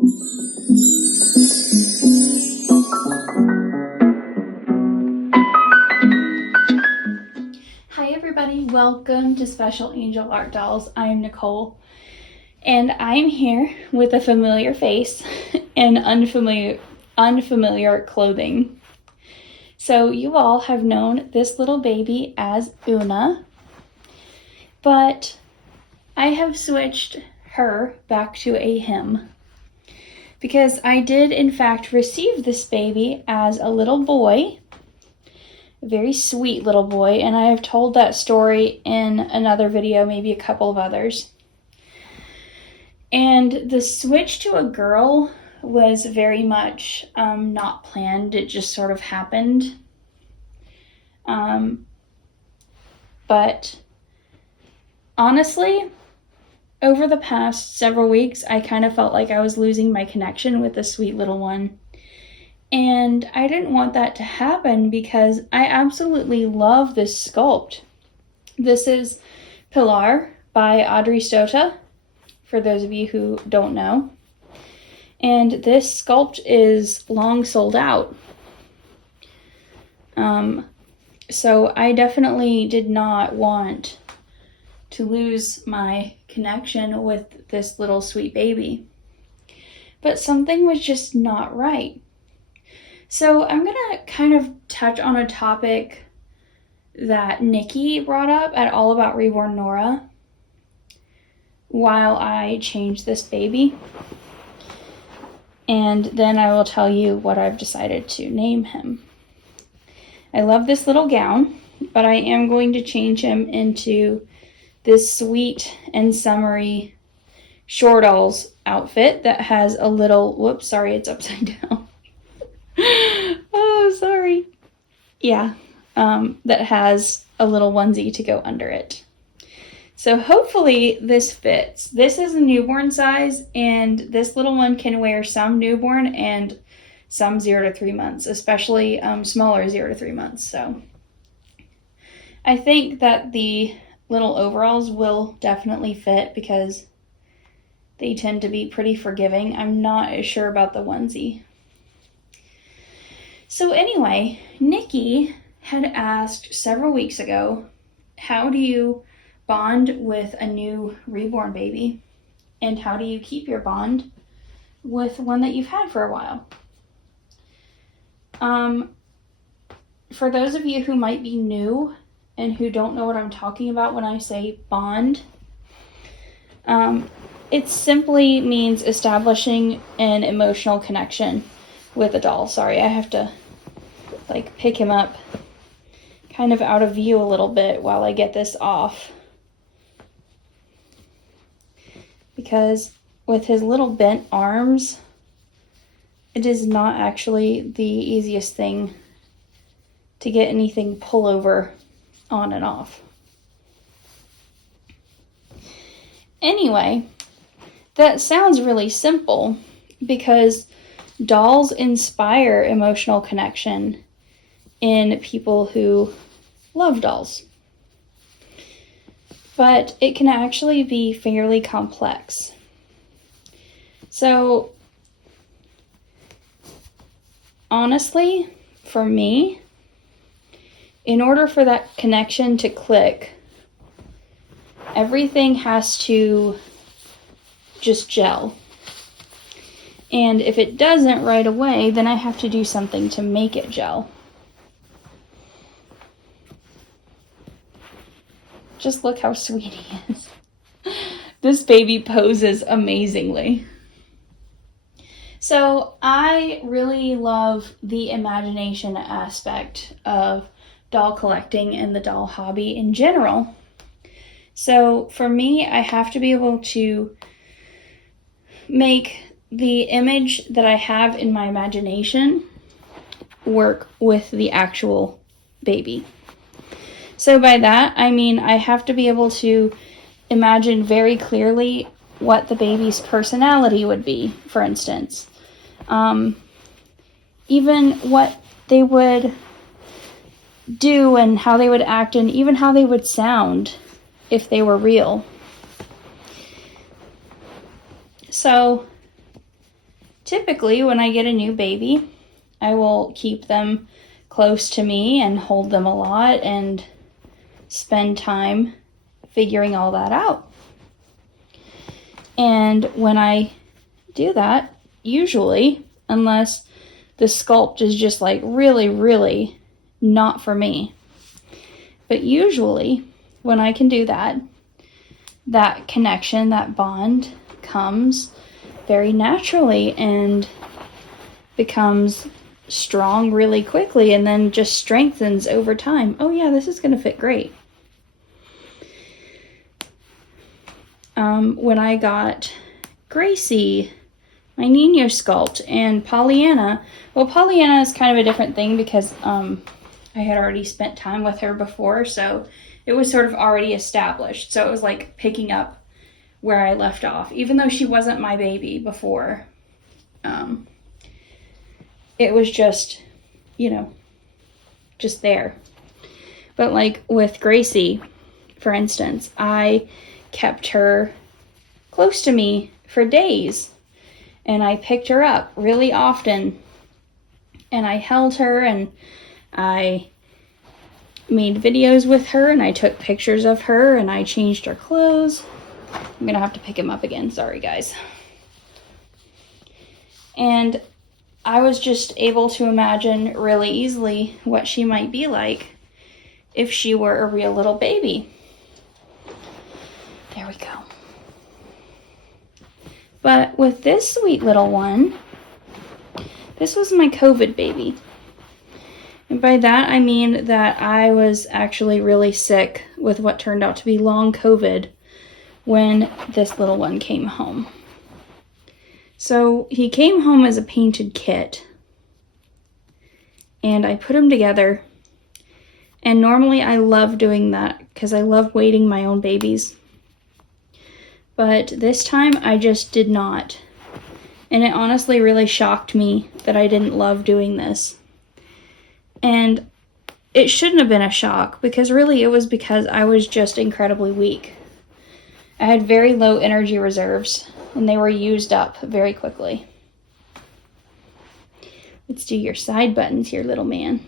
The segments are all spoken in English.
Hi everybody, welcome to Special Angel Art Dolls. I'm Nicole, and I'm here with a familiar face and unfamiliar clothing. So you all have known this little baby as Una, but I have switched her back to a him because I did in fact receive this baby as a little boy. A very sweet little boy, and I have told that story in another video, maybe a couple of others. And the switch to a girl was very much not planned. It just sort of happened. But honestly, over the past several weeks, I kind of felt like I was losing my connection with the sweet little one. And I didn't want that to happen because I absolutely love this sculpt. This is Pilar by Audrey Stota, for those of you who don't know. And this sculpt is long sold out. So I definitely did not want to lose my connection with this little sweet baby. But something was just not right. So I'm going to kind of touch on a topic that Nikki brought up at All About Reborn Nora while I change this baby. And then I will tell you what I've decided to name him. I love this little gown, but I am going to change him into this sweet and summery Shore Dolls outfit that has a little, whoops, sorry, it's upside down. Oh, sorry. Yeah, that has a little onesie to go under it. So hopefully this fits. This is a newborn size, and this little one can wear some newborn and some 0 to 3 months, especially smaller 0 to 3 months. So I think that the little overalls will definitely fit because they tend to be pretty forgiving. I'm not as sure about the onesie. So anyway, Nikki had asked several weeks ago, how do you bond with a new reborn baby? And how do you keep your bond with one that you've had for a while? For those of you who might be new and who don't know what I'm talking about when I say bond, it simply means establishing an emotional connection with a doll. Sorry, I have to pick him up kind of out of view a little bit while I get this off. Because with his little bent arms, it is not actually the easiest thing to get anything pullover on and off. Anyway, that sounds really simple because dolls inspire emotional connection in people who love dolls. But it can actually be fairly complex. So, honestly, for me, in order for that connection to click, everything has to just gel. And if it doesn't right away, then I have to do something to make it gel. Just look how sweet he is. This baby poses amazingly. So I really love the imagination aspect of doll collecting and the doll hobby in general. So for me, I have to be able to make the image that I have in my imagination work with the actual baby. So by that, I mean I have to be able to imagine very clearly what the baby's personality would be, for instance. Even what they would do and how they would act and even how they would sound if they were real. So typically when I get a new baby, I will keep them close to me and hold them a lot and spend time figuring all that out. And when I do that, usually, unless the sculpt is just like really, really not for me, but usually when I can do that, that connection, that bond comes very naturally and becomes strong really quickly and then just strengthens over time. Oh yeah, this is going to fit great. When I got Gracie, my Nino sculpt, and Pollyanna, well, Pollyanna is kind of a different thing because I had already spent time with her before, so it was sort of already established. So it was like picking up where I left off, even though she wasn't my baby before. It was just, just there. But like with Gracie, for instance, I kept her close to me for days, and I picked her up really often, and I held her, and I made videos with her, and I took pictures of her, and I changed her clothes. I'm gonna have to pick him up again, sorry guys. And I was just able to imagine really easily what she might be like if she were a real little baby. There we go. But with this sweet little one, this was my COVID baby. And by that, I mean that I was actually really sick with what turned out to be long COVID when this little one came home. So he came home as a painted kit, and I put him together. And normally I love doing that because I love weighting my own babies. But this time I just did not. And it honestly really shocked me that I didn't love doing this. And it shouldn't have been a shock, because really it was because I was just incredibly weak. I had very low energy reserves, and they were used up very quickly. Let's do your side buttons here, little man.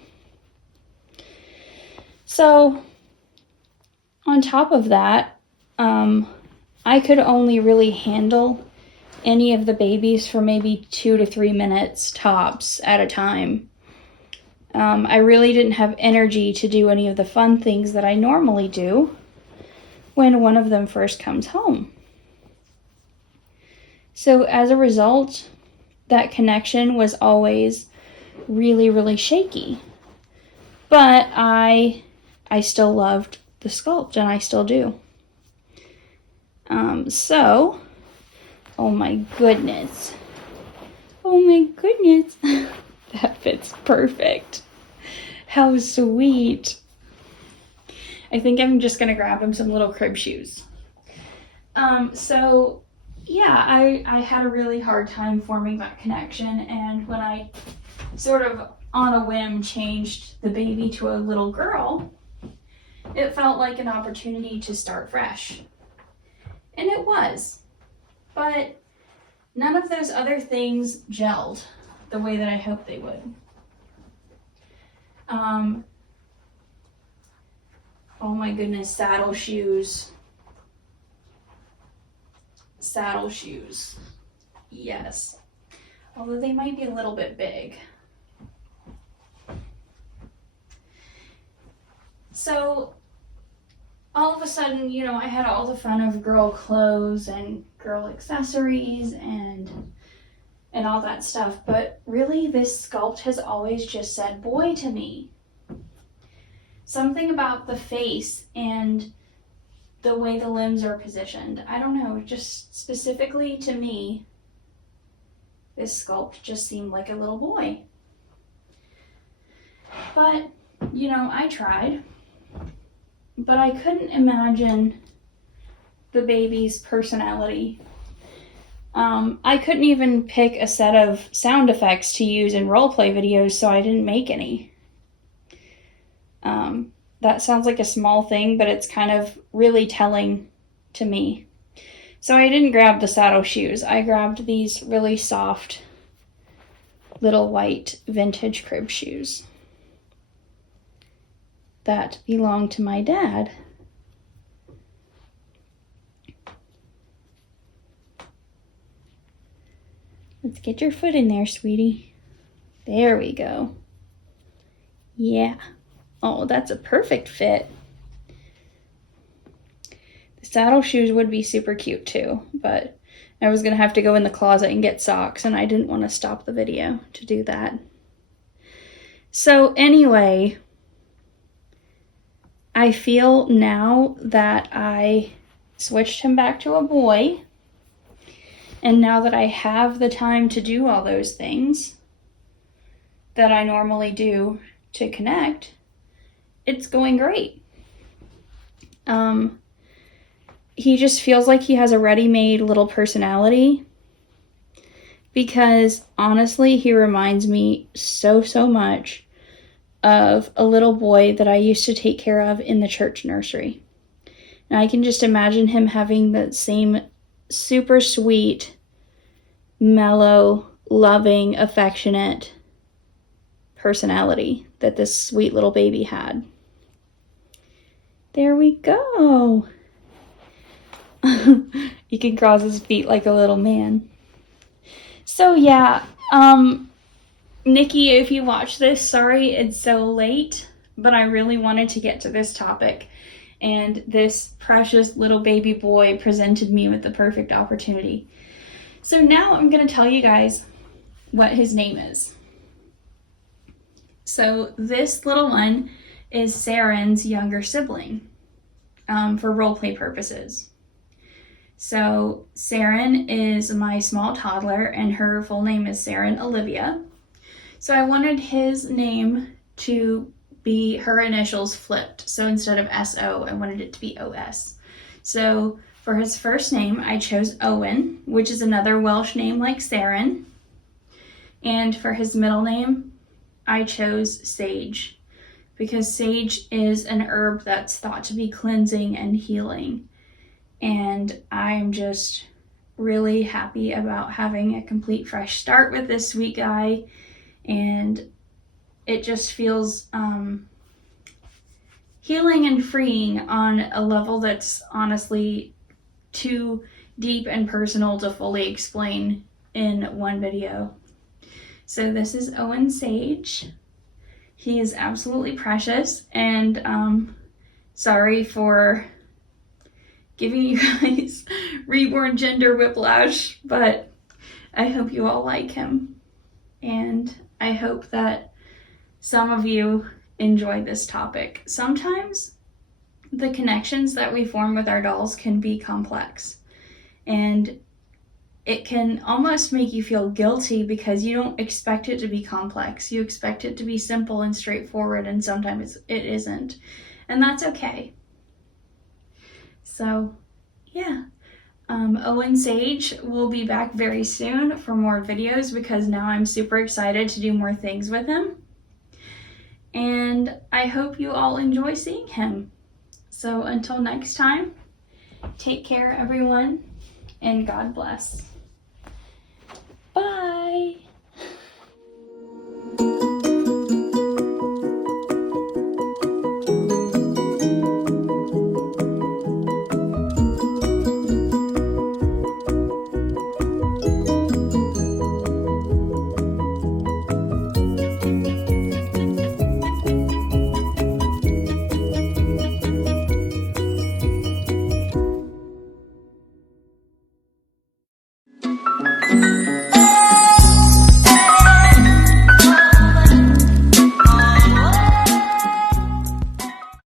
So, on top of that, I could only really handle any of the babies for maybe 2 to 3 minutes tops at a time. I really didn't have energy to do any of the fun things that I normally do when one of them first comes home. So as a result, that connection was always really, really shaky. But I still loved the sculpt, and I still do. Oh my goodness. That fits perfect. How sweet. I think I'm just gonna grab him some little crib shoes. Yeah, I had a really hard time forming that connection, and when I sort of on a whim changed the baby to a little girl, it felt like an opportunity to start fresh. And it was. But none of those other things gelled the way that I hoped they would. Oh my goodness, saddle shoes. Saddle shoes. Yes. Although they might be a little bit big. So all of a sudden, I had all the fun of girl clothes and girl accessories and all that stuff. But really, this sculpt has always just said boy to me. Something about the face and the way the limbs are positioned. I don't know, just specifically to me, this sculpt just seemed like a little boy. But, I tried. But I couldn't imagine the baby's personality. I couldn't even pick a set of sound effects to use in roleplay videos, so I didn't make any. That sounds like a small thing, but it's kind of really telling to me. So I didn't grab the saddle shoes. I grabbed these really soft little white vintage crib shoes that belong to my dad. Let's get your foot in there, sweetie. There we go. Yeah. Oh, that's a perfect fit. The saddle shoes would be super cute too, but I was gonna have to go in the closet and get socks, and I didn't want to stop the video to do that. So anyway, I feel now that I switched him back to a boy, and now that I have the time to do all those things that I normally do to connect, it's going great. He just feels like he has a ready-made little personality, because honestly, he reminds me so much of a little boy that I used to take care of in the church nursery. And I can just imagine him having that same super sweet, mellow, loving, affectionate personality that this sweet little baby had. There we go. He can cross his feet like a little man. So yeah, Nikki, if you watch this, sorry it's so late, but I really wanted to get to this topic, and this precious little baby boy presented me with the perfect opportunity. So now I'm going to tell you guys what his name is. So this little one is Saren's younger sibling, for roleplay purposes. So Saren is my small toddler, and her full name is Saren Olivia. So I wanted his name to be her initials flipped. So instead of S-O, I wanted it to be O-S. So for his first name, I chose Owen, which is another Welsh name like Saren. And for his middle name, I chose Sage, because sage is an herb that's thought to be cleansing and healing. And I'm just really happy about having a complete fresh start with this sweet guy. And it just feels healing and freeing on a level that's honestly too deep and personal to fully explain in one video. So this is Owen Sage. He is absolutely precious, and sorry for giving you guys reborn gender whiplash, but I hope you all like him, and I hope that some of you enjoy this topic. Sometimes the connections that we form with our dolls can be complex, and it can almost make you feel guilty because you don't expect it to be complex. You expect it to be simple and straightforward, and sometimes it isn't, and that's okay. So yeah, Owen Sage will be back very soon for more videos, because now I'm super excited to do more things with him, and I hope you all enjoy seeing him. So until next time, take care everyone, and God bless.